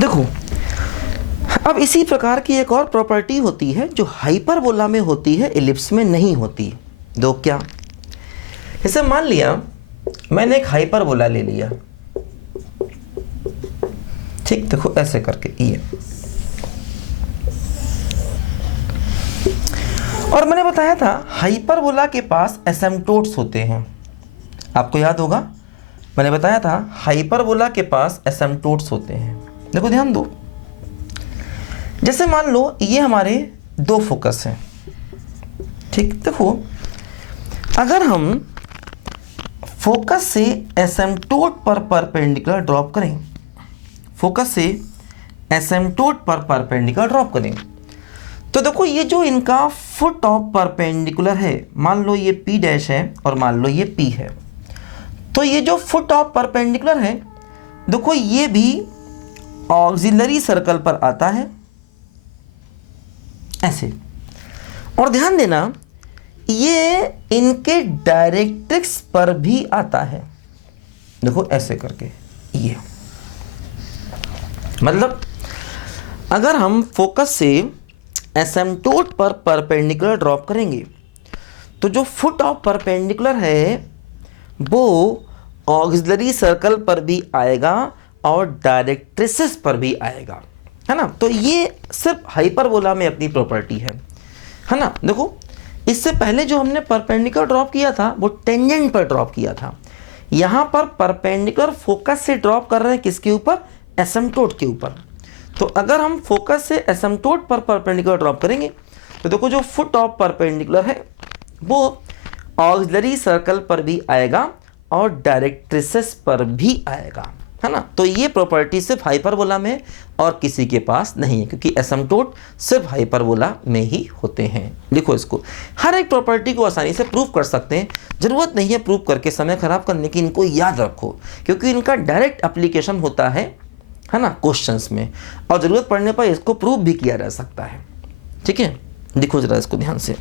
देखो, अब इसी प्रकार की एक और प्रॉपर्टी होती है जो हाइपरबोला में होती है, इलिप्स में नहीं होती। दो क्या? जैसे मान लिया मैंने एक हाइपरबोला ले लिया, ठीक, देखो ऐसे करके ये, और मैंने बताया था हाइपरबोला के पास एसिम्प्टोट्स होते हैं। आपको याद होगा मैंने बताया था हाइपरबोला के पास एसिम्प्टोट्स होते हैं। देखो ध्यान दो, जैसे मान लो ये हमारे दो फोकस हैं, ठीक। देखो अगर हम फोकस से एसिम्प्टोट पर परपेंडिकुलर ड्रॉप करें, फोकस से एसिम्प्टोट पर परपेंडिकुलर ड्रॉप करें, तो देखो ये जो इनका फुट ऑफ परपेंडिकुलर है, मान लो ये P डैश है और मान लो ये P है, तो ये जो फुट ऑफ परपेंडिकुलर है, देखो ये भी ऑक्सिलरी सर्कल पर आता है ऐसे। और ध्यान देना ये इनके डायरेक्ट्रिक्स पर भी आता है, देखो ऐसे करके ये। मतलब अगर हम फोकस से एसिम्प्टोट पर परपेंडिकुलर ड्रॉप करेंगे तो जो फुट ऑफ परपेंडिकुलर है वो ऑक्सिलरी सर्कल पर भी आएगा और डायरेक्ट्रिसेस पर भी आएगा, है ना। तो ये सिर्फ हाइपरबोला में अपनी प्रॉपर्टी है ना। देखो इससे पहले जो हमने परपेंडिकुलर ड्रॉप किया था वो टेंजेंट पर ड्रॉप किया था, यहाँ पर परपेंडिकुलर फोकस से ड्रॉप कर रहे हैं किसके ऊपर? एसिम्प्टोट के ऊपर। तो अगर हम फोकस से एसिम्प्टोट पर परपेंडिकुलर ड्रॉप करेंगे तो देखो जो फुट ऑफ परपेंडिकुलर है वो ऑक्सिलरी सर्कल पर भी आएगा और डायरेक्ट्रिसेस पर भी आएगा, है ना। तो ये प्रॉपर्टी सिर्फ हाइपरबोला में और किसी के पास नहीं है, क्योंकि एसिम्प्टोट सिर्फ हाइपरबोला में ही होते हैं। लिखो इसको, हर एक प्रॉपर्टी को आसानी से प्रूव कर सकते हैं, जरूरत नहीं है प्रूव करके समय खराब करने की। इनको याद रखो क्योंकि इनका डायरेक्ट एप्लीकेशन होता है ना क्वेश्चंस में, और ज़रूरत पड़ने पर इसको प्रूव भी किया जा सकता है। ठीक है, देखो जरा इसको ध्यान से।